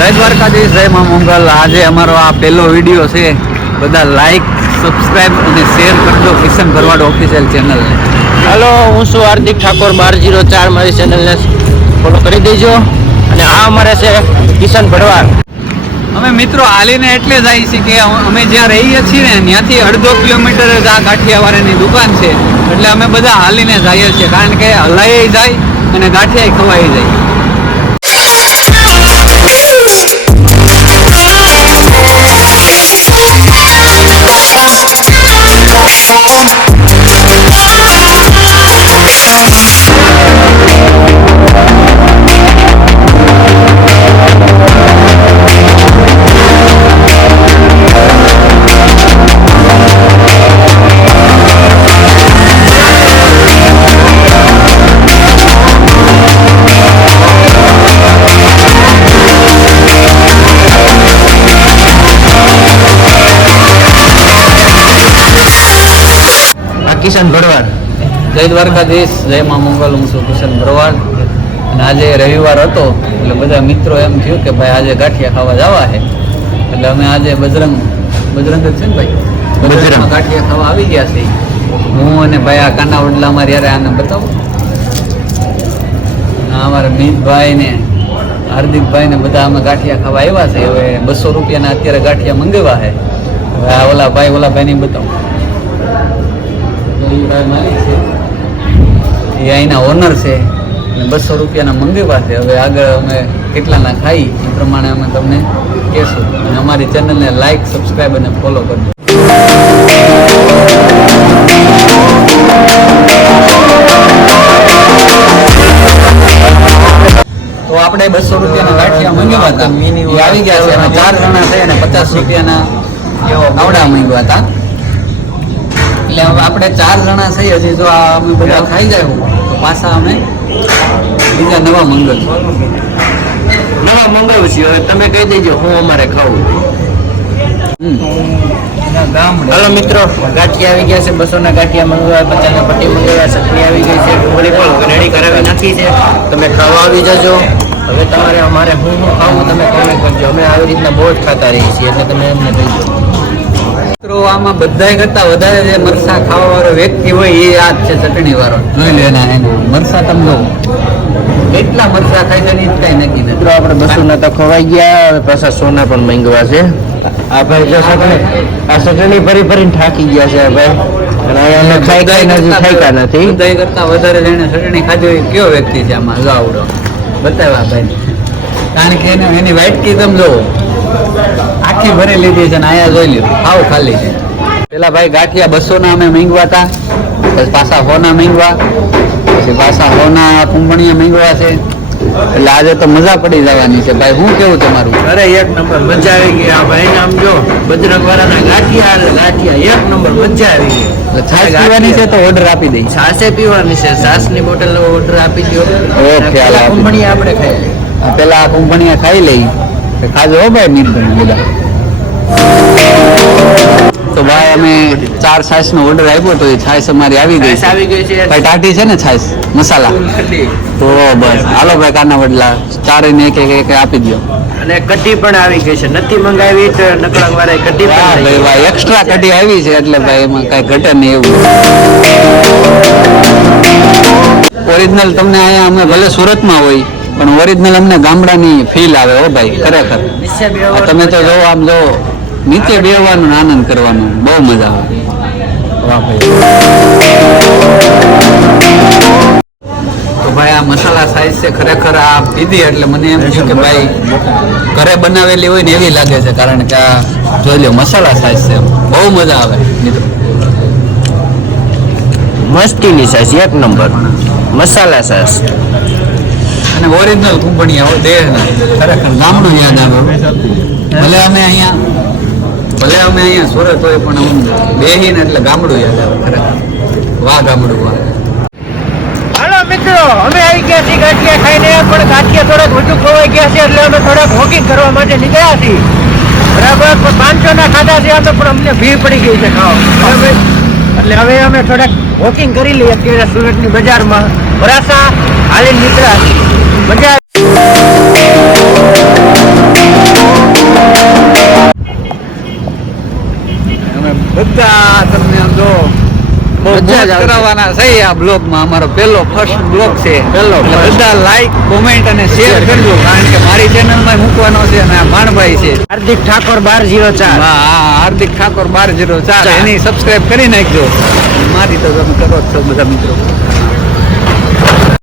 જય દ્વારકાધીશ, જય મા મંગલ। આજે અમારો આ પહેલો વિડીયો છે, બધા લાઈક, સબસ્ક્રાઇબ અને શેર કરજો કિશન ભરવાડ ઓફિશિયલ ચેનલને। હેલો, હું છું હાર્દિક ઠાકોર 1204, મારી ચેનલને ફોલો કરી દેજો। અને આ અમારે છે કિશન ભરવાડ। અમે મિત્રો હાલીને એટલે જાય છે કે અમે જ્યાં રહીએ છીએ ને ત્યાંથી 1.5 કિલોમીટર જ આ ગાંઠિયાવાળાની દુકાન છે, એટલે અમે બધા હાલીને જઈએ છીએ, કારણ કે હલાઈ જાય અને ગાંઠિયા ખવાઈ જાય। કિશન ભરવાડ। જય દ્વારકાધીશ, જય મા મંગલ। હું છું કિશન ભરવાડ અને આજે રવિવાર હતો એટલે બધા મિત્રો એમ થયું કે ભાઈ આજે ગાંઠિયા ખાવા જવા છે, એટલે અમે આજે બજરંગ જ છે ને ભાઈ, બજરંગમાં ગાંઠિયા ખાવા આવી ગયા છે। હું અને ભાઈ આ કાના વડલા અમારે યારે આને બતાવો, અમારા મિતભાઈ ને હાર્દિકભાઈ ને બધા અમે ગાંઠિયા ખાવા આવ્યા છે। હવે 200 રૂપિયાના અત્યારે ગાંઠિયા મંગાવ્યા છે। હવે આ ઓલા ભાઈ ને બતાવો, માલિક છે, એ અહીંના ઓનર છે, 200 રૂપિયાના મંગાવ્યા છે। હવે આગળ અમે કેટલાના ખાઈ એ પ્રમાણે અમે તમને કહેશું, અને અમારી ચેનલને લાઈક, સબસ્ક્રાઈબ અને ફોલો કરજો। તો આપણે 200 રૂપિયાના ગાંઠિયા મંગાવ્યા હતા, એ આવી ગયા છે, અને 4 જણા છે અને 50 રૂપિયાના આવડા મંગાવ્યા હતા। એટલે હવે આપણે 4 જણા છીએ, હજી જો આ અમે બધા ખાઈ જાય તો પાછા અમે બીજા નવા મંગાવીશું। હવે તમે કહી દેજો હું અમારે ખાવું। હાલો મિત્રો, ગાંઠિયા આવી ગયા છે, 200 ના ગાંઠિયા મંગાવ્યા, 50 ના પટ્ટી મંગાવ્યા, ચટણી આવી ગઈ છે, ડુંગળી પણ રેડી કરાવી નાખી છે। તમે ખાવા આવી જજો। હવે તમારે અમારે હું ખાવું તમે કોમેન્ટ કરજો। અમે આવી રીતના બહુ જ ખાતા રહીએ છીએ, એટલે તમે એમને કહીજો। મિત્રો આમાં બધા કરતા વધારે જે મરસા ખાવા વાળો વ્યક્તિ હોય એ આ જ છે, ચટણી વાળો। જોઈ લે એના મરસા તમે જો કેટલા મરસા ખાઈ છે, કઈ નક્કી નથી। મિત્રો આપણે 200 ના તો ખવાઈ ગયા, હવે પાછા સોના પણ માંગવા છે। આ ભાઈ જો આ ચટણી ભરીને થાકી ગયા છે ભાઈ, અને અહીંયા અમે ખાઈ નથી। બધા કરતા વધારે જેને ચટણી ખાધી હોય કયો વ્યક્તિ છે આમાં? જો આવડો બતાવ્યા ભાઈ, કારણ કે એની વાટકી તમે જોવો આખી ભરી લીધી છે, ને આયા જોઈ લ્યો આવું ખાલી છે। પેલા ભાઈ ગાંઠિયા 200 ના અમે માંગવા હતા, પછી પાછા 100 ના માંગવા, પછી પાછા 100 ના કુંભણિયા માંગવા છે। એટલે આજે તો મજા પડી જવાની છે ભાઈ। શું કેવું તમારું? અરે એક નંબર મજા આવી ગઈ। આ ભાઈ નામ જો બજરંગ વાળાના ગાંઠિયા એક નંબર મજા આવી ગઈ। છાશ પીવાની છે તો ઓર્ડર આપી દઈ, છાશે પીવાની છે, છાશની બોટલ નો ઓર્ડર આપી દો। ઓકે, કુંભણિયા આપણે ખાઈ પેલા કુંભણિયા ખાઈ લઈ, ખાજો હો ભાઈ મિતભાઈ બધા। તો ભાઈ અમે 4 છાશ નો ઓર્ડર આપ્યો તો એ છાશ અમારી આવી ગઈ છે ભાઈ। ટાટી છે ને છાશ મસાલા, તો બસ હાલો ભાઈ કાના વડલા 4 ને એક આપી દો। અને કઢી પણ આવી ગઈ છે, નથી મંગાવી તો નકળંગ વાળા કઢી પણ ભાઈ ભાઈ એક્સ્ટ્રા કઢી આવી છે, એટલે ભાઈ એમાં કઈ ઘટે નહીં એવું। ઓરિજિનલ તમને અહીંયા અમે ભલે સુરતમાં હોય પણ ઓરિજિનલ અમને ગામડાની ફીલ આવે હો ભાઈ, ખરેખર। તમે તો જો આમ જો નીચે બેસવાનું આનંદ કરવાનો બહુ મજા આવે। વાહ ભાઈ। તો ભાઈ આ મસાલા સાઈઝ છે, ખરેખર આ પીધી એટલે મને એમ થયું કે ભાઈ ઘરે બનાવેલી હોય ને એવી લાગે છે, કારણ કે આ જોઈ લો મસાલા સાઈઝ છે, બહુ મજા આવે મિત્રો। મસ્તીની સાઈઝ એક નંબર મસાલા સાઈઝ, અને ઓરિજિનલ કુંભણિયા હોય દેહના, ખરેખર ગામડું યાદ આવે। ભલે અમે અહીંયા સુરત હોય પણ બેહીને એટલે ગામડું યાદ આવે, ખરેખર વાહ ગામડું વાહ। હાલો મિત્રો, અમે આવી ગયા છીએ ગાંઠિયા ખાઈને, પણ ગાંઠિયા થોડાક વધુ ખવાઈ ગયા છે, એટલે અમે થોડાક વોકિંગ કરવા માટે નીકળ્યા છીએ। બરાબર, 500 ના ખાધા છે તો પણ અમને ભીડ પડી ગઈ છે ખાવા, બરાબર। એટલે હવે અમે થોડાક વોકિંગ કરી લઈએ અત્યારે સુરતની બજારમાં, વરાસા હાલી નીકળ્યા મજા। બહુ મજા મજા જ આવશે. કરાવવાના છે આ બ્લોગમાં. અમારો પહેલો ફર્સ્ટ બ્લોગ છે. પહેલો એટલે first. બધા લાઈક કોમેન્ટ અને શેર કરજો, કારણ કે મારી ચેનલમાં મૂકવાનો છે અને આ માણભાઈ છે. હાર્દિક ઠાકોર 1204. હા, હાર્દિક ઠાકોર 1204 ચાર. એની સબસ્ક્રાઇબ કરી નાખજો. મારી તો તમે કરો જ છો બધા મિત્રો.